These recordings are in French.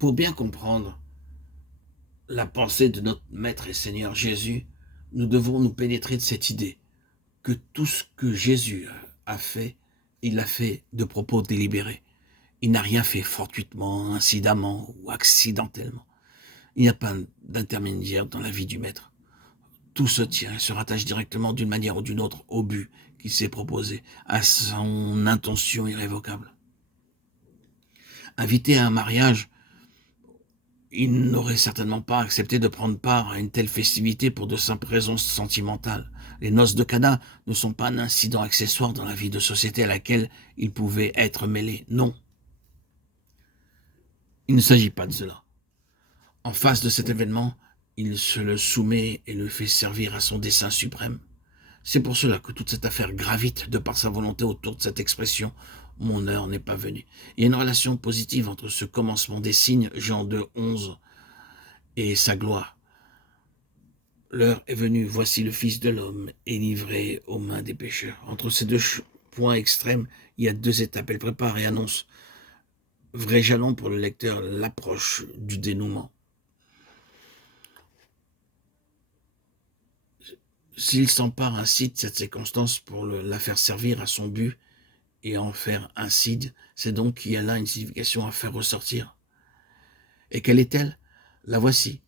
Pour bien comprendre la pensée de notre Maître et Seigneur Jésus, nous devons nous pénétrer de cette idée que tout ce que Jésus a fait, il l'a fait de propos délibérés. Il n'a rien fait fortuitement, incidemment ou accidentellement. Il n'y a pas d'intermédiaire dans la vie du Maître. Tout se tient et se rattache directement d'une manière ou d'une autre au but qu'il s'est proposé, à son intention irrévocable. Invité à un mariage, il n'aurait certainement pas accepté de prendre part à une telle festivité pour de simples raisons sentimentales. Les noces de Cana ne sont pas un incident accessoire dans la vie de société à laquelle il pouvait être mêlé. Non, il ne s'agit pas de cela. En face de cet événement, il se le soumet et le fait servir à son dessein suprême. C'est pour cela que toute cette affaire gravite de par sa volonté autour de cette expression « mon heure n'est pas venue ». Il y a une relation positive entre ce commencement des signes, Jean 2,11, et sa gloire. L'heure est venue, voici le Fils de l'homme est livré aux mains des pécheurs. Entre ces deux points extrêmes, il y a deux étapes. Elle prépare et annonce, vrai jalon pour le lecteur, l'approche du dénouement. S'il s'empare ainsi de cette circonstance pour la faire servir à son but et en faire un cide, c'est donc qu'il y a là une signification à faire ressortir. Et quelle est-elle? La voici.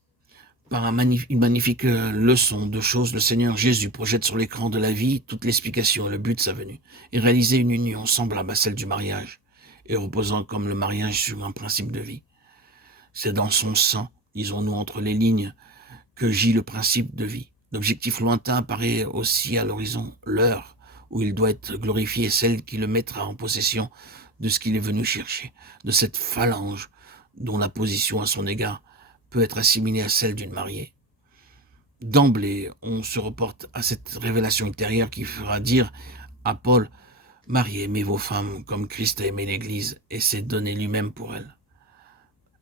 Par une magnifique leçon de choses, le Seigneur Jésus projette sur l'écran de la vie toute l'explication et le but de sa venue, et réaliser une union semblable à celle du mariage, et reposant comme le mariage sur un principe de vie. C'est dans son sang, disons-nous entre les lignes, que gît le principe de vie. L'objectif lointain apparaît aussi à l'horizon, l'heure où il doit être glorifié, celle qui le mettra en possession de ce qu'il est venu chercher, de cette phalange dont la position à son égard peut être assimilée à celle d'une mariée. D'emblée, on se reporte à cette révélation intérieure qui fera dire à Paul « Mariez, aimez vos femmes comme Christ a aimé l'Église et s'est donné lui-même pour elle ».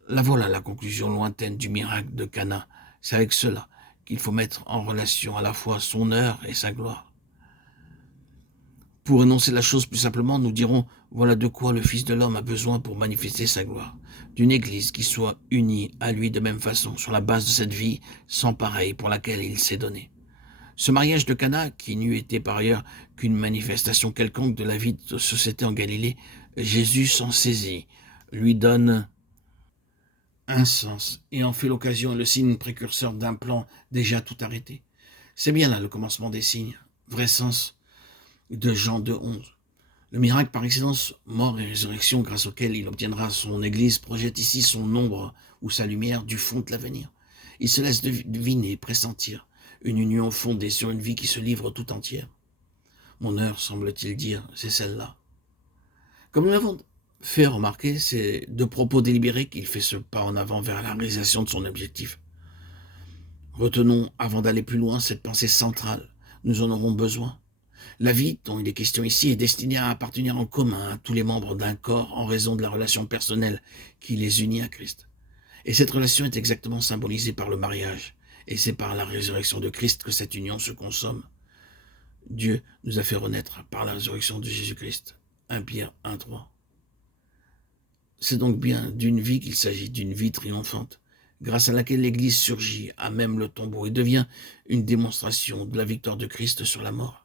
La voilà la conclusion lointaine du miracle de Cana. C'est avec cela qu'il faut mettre en relation à la fois son heure et sa gloire. Pour énoncer la chose plus simplement, nous dirons voilà de quoi le Fils de l'homme a besoin pour manifester sa gloire. D'une Église qui soit unie à lui de même façon, sur la base de cette vie sans pareil pour laquelle il s'est donné. Ce mariage de Cana, qui n'eût été par ailleurs qu'une manifestation quelconque de la vie de société en Galilée, Jésus s'en saisit, lui donne un sens et en fait l'occasion et le signe précurseur d'un plan déjà tout arrêté. C'est bien là le commencement des signes, vrai sens de Jean 2,11. Le miracle par excellence, mort et résurrection grâce auquel il obtiendra son Église, projette ici son ombre ou sa lumière du fond de l'avenir. Il se laisse deviner, pressentir, une union fondée sur une vie qui se livre tout entière. Mon heure, semble-t-il dire, c'est celle-là. Comme nous l'avons fait remarquer, c'est de propos délibérés qu'il fait ce pas en avant vers la réalisation de son objectif. Retenons, avant d'aller plus loin, cette pensée centrale. Nous en aurons besoin. La vie dont il est question ici est destinée à appartenir en commun à tous les membres d'un corps en raison de la relation personnelle qui les unit à Christ. Et cette relation est exactement symbolisée par le mariage. Et c'est par la résurrection de Christ que cette union se consomme. Dieu nous a fait renaître par la résurrection de Jésus-Christ. 1 Pierre 1,3. C'est donc bien d'une vie qu'il s'agit, d'une vie triomphante, grâce à laquelle l'Église surgit à même le tombeau et devient une démonstration de la victoire de Christ sur la mort.